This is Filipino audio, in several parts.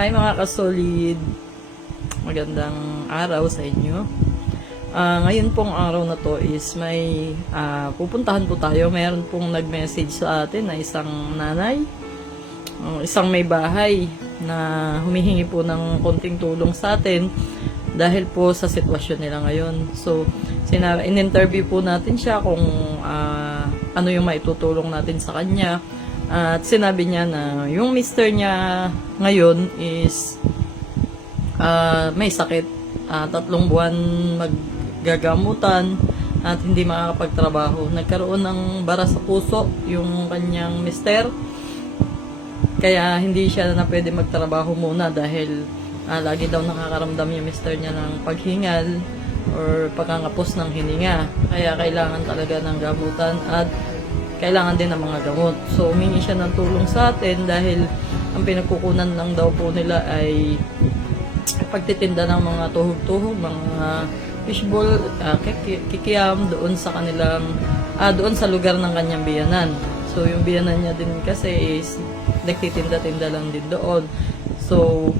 Hi mga kasolid. Magandang araw sa inyo. Ah, ngayon pong araw na to is may ah, pupuntahan po tayo. Mayroon pong nag-message sa atin na isang nanay, ah, isang may bahay na humihingi po ng konting tulong sa atin dahil po sa sitwasyon nila ngayon. So, sina- in-interview po natin siya kung ah, ano yung maitutulong natin sa kanya. At sinabi niya na yung mister niya ngayon is ah, may sakit. Ah, tatlong buwan maggagamutan at hindi makakapagtrabaho. Nagkaroon ng bara sa puso yung kanyang mister. Kaya hindi siya na pwede magtrabaho muna dahil ah, lagi daw nakakaramdam yung mister niya ng paghingal or pagkangapos ng hininga. Kaya kailangan talaga ng gamutan at kailangan din ng mga gamot. So, humingi siya ng tulong sa atin dahil ang pinagkukunan lang daw po nila ay pagtitinda ng mga tuhog-tuhog, mga fishball, ah, kiki- kikiam doon sa kanilang, ah, doon sa lugar ng kanyang biyanan. So, yung biyanan niya din kasi is nagtitinda-tinda lang din doon. So,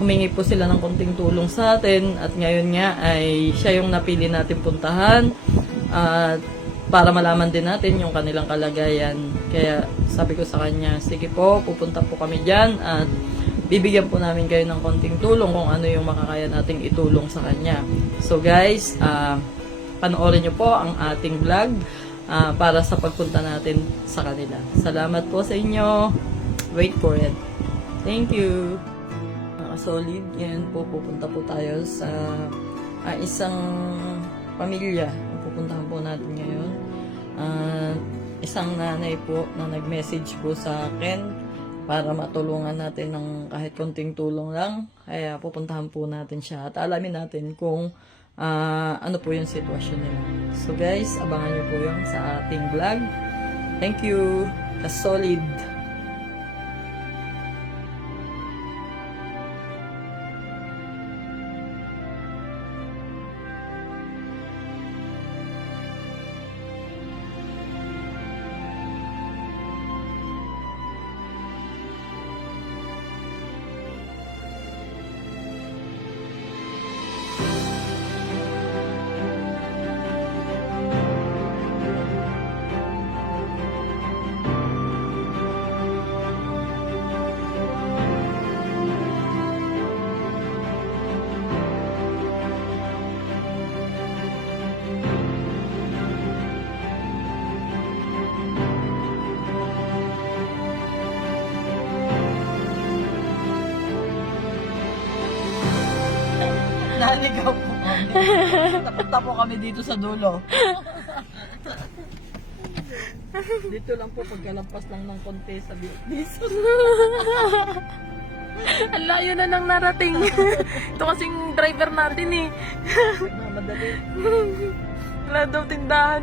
humingi po sila ng konting tulong sa atin at ngayon nga ay siya yung napili natin puntahan at para malaman din natin yung kanilang kalagayan. Kaya sabi ko sa kanya, sige po, pupunta po kami dyan at bibigyan po namin kayo ng konting tulong kung ano yung makakaya nating itulong sa kanya. So guys, ah panoorin nyo po ang ating vlog ah, para sa pagpunta natin sa kanila. Salamat po sa inyo. Wait for it. Thank you. Mga solid, ngayon po pupunta po tayo sa ah, isang pamilya. Pupuntahan po natin ngayon. Ah, isang nanay po na nag-message po sa akin para matulungan natin ng kahit konting tulong lang. Kaya pupuntahan po natin siya at alamin natin kung ah, ano po yung sitwasyon nila. So guys, abangan nyo po yung sa ating vlog. Thank you. Ka-solid. Naligaw po kami. Napunta po kami dito sa dulo. dito lang po pagkalampas lang ng konti sa business. Ang layo na nang narating. Ito kasing driver natin eh. Madali. Wala daw tindahan.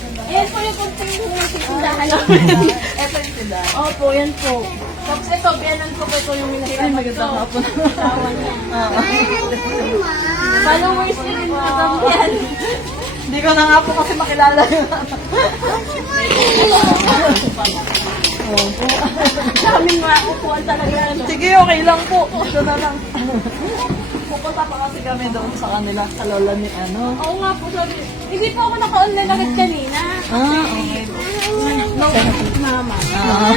Yan po yung kunting tindahan. Ito yung sila. Opo, yan po. Tapos ito, biyanan ko po ito yung minasama. Ay, magandang hapon. Asawa niya. Followers niya rin madam yan. Hindi ko na nga po kasi makilala yun. Sa amin mga upuan talaga. Sige, okay lang po. Ito na lang. Pupunta pa kasi kami doon sa kanila, sa lola ni ano. Oo nga po, sabi. Hindi po ako naka-online agad kanina. Ah, okay. Mama. Ah.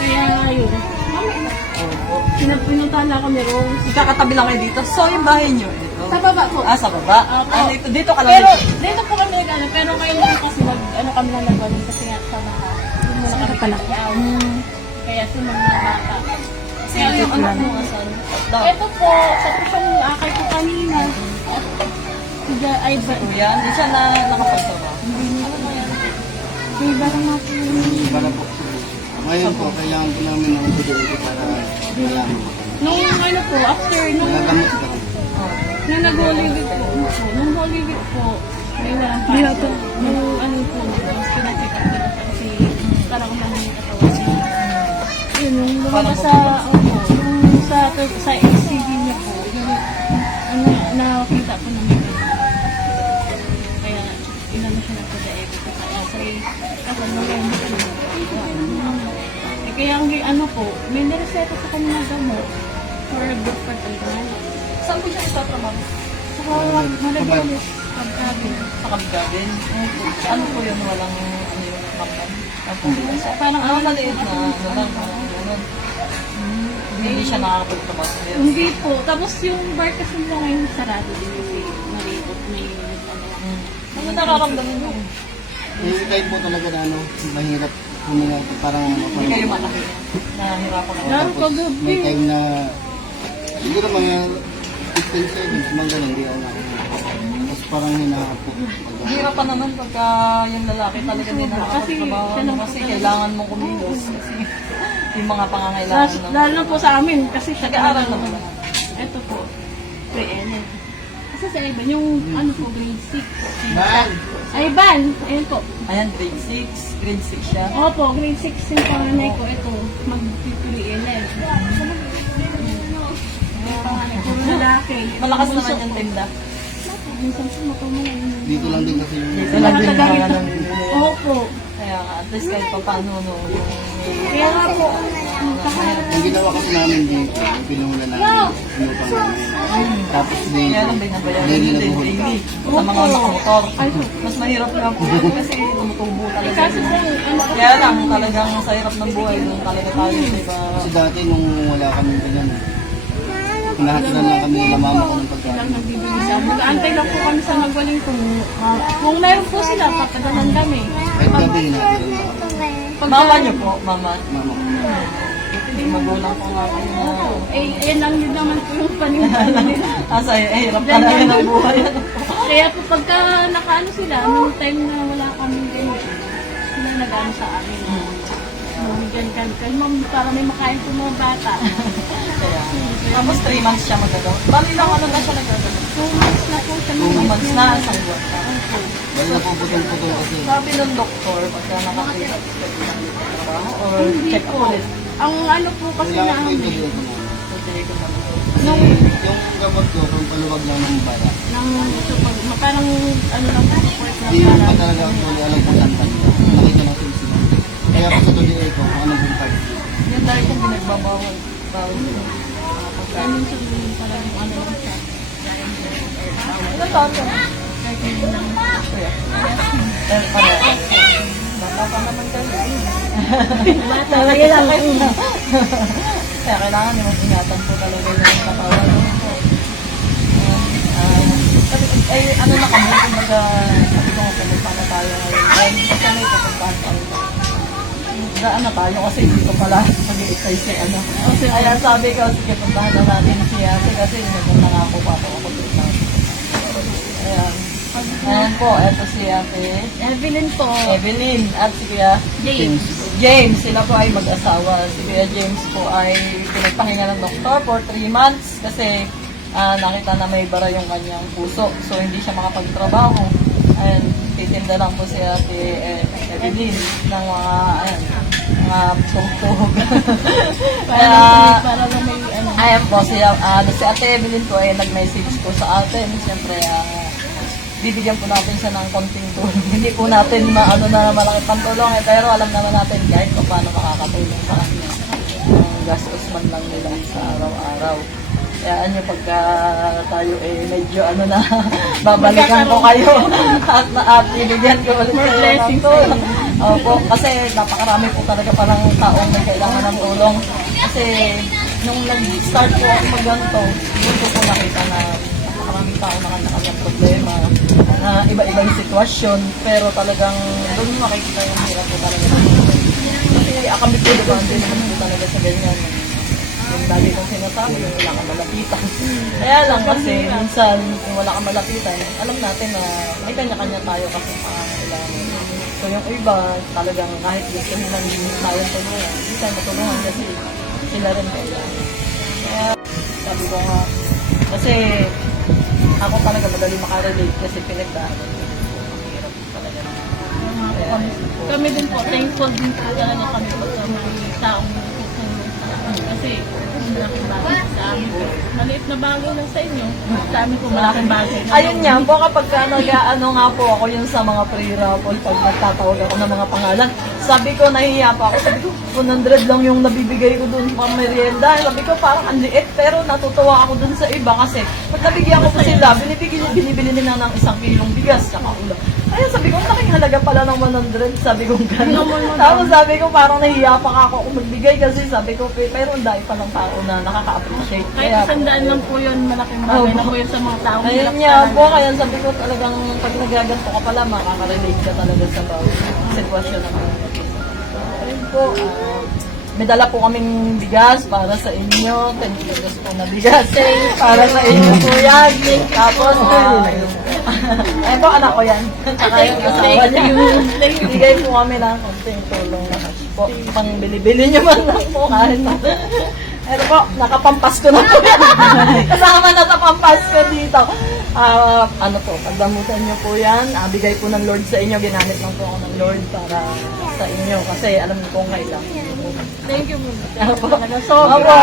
Kaya nga yun. Pinap- Pinuntahan na kami Rose. Ikakatabi lang kayo dito. So, yung bahay niyo, ito. Sa baba po. Ah, sa baba? Opo. Ah, dito, dito ka lang. Pero, dito po kami nag-ano. Pero ngayon po kasi mag, ano kami na nag kasi nga sa baha. Doon muna kami pala. Hmm. Kaya sa mga bata. Sino yung anak mo asan? Ito po, sa pusong akay ko kanina. Siya ay ba? Kuya, hindi siya na nakapagtrabaho. May barang natin. Para po. Ngayon po, kailangan po namin ng video para malaman. Nung ano po, after nung, Nagagamot ka lang. nung nag-Holy Week po, nung Holy Week po, may walang pasok. Nung ano po, mas pinacheck up kasi parang yung katawan niya. Yun, nung lumabas sa, opo, nung sa, sa HCG niya po, yun, ano, nakakita po namin. Kaya, inano siya na po sa eco. Kaya, say, kasi November po. Eh, kaya ang ano po, may nireseta sa kanya na gamot for good fertilizer. Saan po siya nagtatrabaho? Saka malagalit pagkabi. Sa Kabigabin? Ano po yun? Walang ano yung kapag? Ako. Parang Ano ano maliit na ano ganun. Hindi siya nakakapagtrabaho sa iyo. Hindi po. Tapos yung bar kasi nila ngayon sarado din kasi malibot may ano. Ano nararamdaman mo? Yung time po talaga na ano, mahirap huminga. Parang ano, Hindi kayo malaki. Nahirapan ako. Tapos may time na siguro mga 15 seconds, mga ganun, hindi ako nakahinga. Tapos parang hinahap po. Hirap pa naman pagka yung lalaki talaga din nakakapagtrabaho. Kasi Kasi kailangan mong kumilos. Kasi yung mga pangangailangan ng... lalo po sa amin kasi siya Nag-aaral naman. Ito po. Pre-NL. Kasi sa iba, yung ano po, grade 6. Ban! Ay, ban! Ayun po. Ayan, grade 6. Grade 6 siya. Opo, grade 6 yung panganay ko. Ito, mag-pre-NL. Lalaki. Malakas naman yung po matumulong. Dito lang din kasi yung... Dito lang din. Opo. Kaya nga, at least kahit pa paano, no, yung... Kaya nga po. Yung ginawa kasi namin dito, pinuna namin, inupang namin. Tapos di, Kaya lang binabayaran na din buhay. sa mga motor. Ay, Mas mahirap nga po kasi tumutubo talaga. po, ano Kaya lang talagang sa hirap ng buhay doon talaga tayo, ba? Kasi dati nung wala kami ganyan, hinahatiran lang kami nila mama ko ng pagkain. nagbibigay sa amin. Mag-aantay lang po kami sa magaling kung, ah, kung meron po sila, papadalan kami. Kahit gabi, hinahatiran lang kami. Mama niyo po, mama. Mama. Hindi magulang ko nga kayo na. Eh, yan lang din naman po yung panimula nila. Asa, eh, hirap talaga ng buhay. Kaya po pagka nakaano sila, nung time na wala kami ganyan, sila nag-ano sa amin. Bumigyan ka, kayo ma'am, para may makain po mga bata. Kaya, tapos 3 months siya magagawa. Bali lang ano na siya nagagawa. Two months na po siya 2 months na, isang buwan na. Dahil napuputol-putol kasi. Sabi ng doktor, pagka nakakita sa trabaho or Hindi check po. up ulit. Ang ano po kasi na yung naman. nung, Yung gamot ko, kung paluwag lang ng bara. nang, so, pag, parang ano lang po, support na Hindi mo pa parang, talaga actually alam kung saan pa nila. Nakita lang sila sila. Kaya ako sa tuloy ko, kung anong buntag. Yan dahil kung pinagbabawal. Bawal sila. ano siya, parang ano lang siya. Na? Kuya. Eh, pare. Bata pa naman kayo. Bata, kaya lang. Kaya kailangan yung ingatan po talaga yung katawan. Ah, sabi ko, ay, ano na kami, kumbaga, sabi ko nga pumunta na tayo ngayon. Ay, kasi may pupuntahan tayo. Daan na tayo kasi hindi ko pala mag-i-excite si ano. Kaya sabi ko, sige, puntahan na natin si ate kasi nagpunta nga po pa ako ako dito. Ayan. Ayan po, eto si ate Evelyn po. Evelyn at si Kuya James. James, sila po ay mag-asawa. Si Kuya James po ay pinagpahinga ng doktor for 3 months kasi ah, nakita na may bara yung kanyang puso. So, hindi siya makapagtrabaho. And titinda lang po si Ate eh, Evelyn ng mga, ayan, mga tungtog. Para, Kaya, para lang may ano. Ayan po, si, ah, si Ate Evelyn po ay nag-message po sa atin. Siyempre, ah, bibigyan po natin siya ng konting tulong. Hindi po natin maano na malaki pang tulong eh, pero alam naman natin kahit pa paano makakatulong sa kanya. Ang gastos man lang nila sa araw-araw. Kaya nyo pagka tayo eh medyo ano na babalikan ko kayo at, at ibigyan ko ulit More blessings. Opo, kasi napakarami po talaga palang taong may kailangan ng tulong. Kasi nung nag-start po ako magganto, doon ko po nakita na napakaraming tao na kanya problema na iba-ibang sitwasyon pero talagang doon makikita yung hirap po talaga kasi ah, kami po naman din naman po talaga sa ganyan. Lagi kong sinasabi, yung wala kang malapitan. Kaya lang kasi minsan, yung wala kang malapitan, alam natin na may kanya-kanya tayo kasi pangangailangan. So yung iba, talagang kahit gusto nila hindi tayo tulungan, hindi tayo matulungan kasi sila rin kailangan. Kaya sabi ko nga, kasi ako talaga madali makarelate kasi pinagdaanan. ko. Ang hirap talaga. Kaya, Kami din po, thankful din talaga kami po sa mga taong tutulong sa amin. Kasi malaking bagay sa amin po. Maliit na bagay lang sa inyo. Sa amin po malaking bagay. Ayun nga po, kapag ka nag-ano nga po ako yung sa mga pre-raffle, pag nagtatawag ako ng mga pangalan, sabi ko, nahihiya pa ako. Sabi ko, 100 lang yung nabibigay ko dun pang merienda. Sabi ko, parang ang liit, pero natutuwa ako dun sa iba kasi pag nabigyan ko po sila, binibigyan, binibili nila ng isang kilong bigas, saka ulam. Ayun, sabi ko, laking halaga pala ng 100. Sabi ko, gano'n. Tapos sabi ko, parang nahihiya pa ako kung magbigay kasi sabi ko, "Pe, pero ang dahil pa ng tao na nakaka-appreciate. Kahit Kaya, isang daan lang po yun, malaking bagay na po yun sa mga taong Ayun talaga. po, kaya sabi ko talagang pag nagaganto ka pala, makaka-relate ka talaga sa bawat sitwasyon na mga Ayun po, ah, may dala po kaming bigas para sa inyo. 10 kilos po na bigas. Para sa inyo po yan. Tapos, ah, ayun po, anak ko yan. Tsaka yung asawa niya. Bigay po kami ng konting tulong na po. Pang bili-bili nyo man lang po kahit na. Ito po, nakapampas ko na po yan. Kasama na sa pampas ko dito. Ah, ano po, pagdamutan nyo po yan. Ah, bigay po ng Lord sa inyo. Ginamit lang po ako ng Lord para sa inyo. Kasi alam ko kung po. Thank you po. Opo. Opo.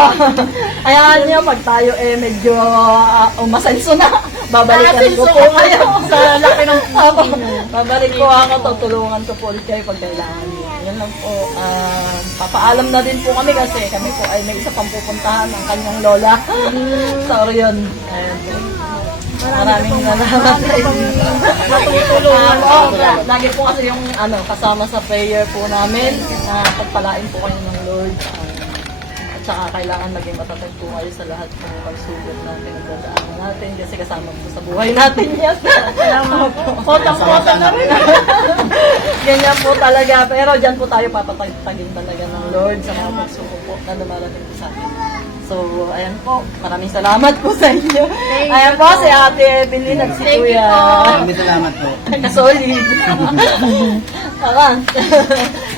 Ayan niyo, pag tayo eh medyo uh, umasenso na, babalikan ko po kayo. Sa laki ng Opo. Babalik ko ako, tutulungan ko po ulit kayo pag kailangan niyo. Yan lang po. Ah, papaalam na din po kami kasi kami po ay may isa pang pupuntahan ng kanyang lola. Sorry yun. Ayan po. Maraming salamat sa inyo. Matutulungan po. Lagi po kasi yung ano, kasama sa prayer po namin na pagpalain po kayo ng Lord. At saka kailangan maging matatag po kayo sa lahat ng pagsubok natin at dadaanan natin kasi kasama po sa buhay natin yan. Salamat po. Potang-pota na rin. Ganyan po talaga. Pero dyan po tayo papatagtagin talaga ng Lord sa mga pagsubok po na dumarating po sa atin. So, ayan po. Maraming salamat po sa inyo. Ayan po si Ate Evelyn at si Kuya. Maraming salamat po. Kasolid. Tara.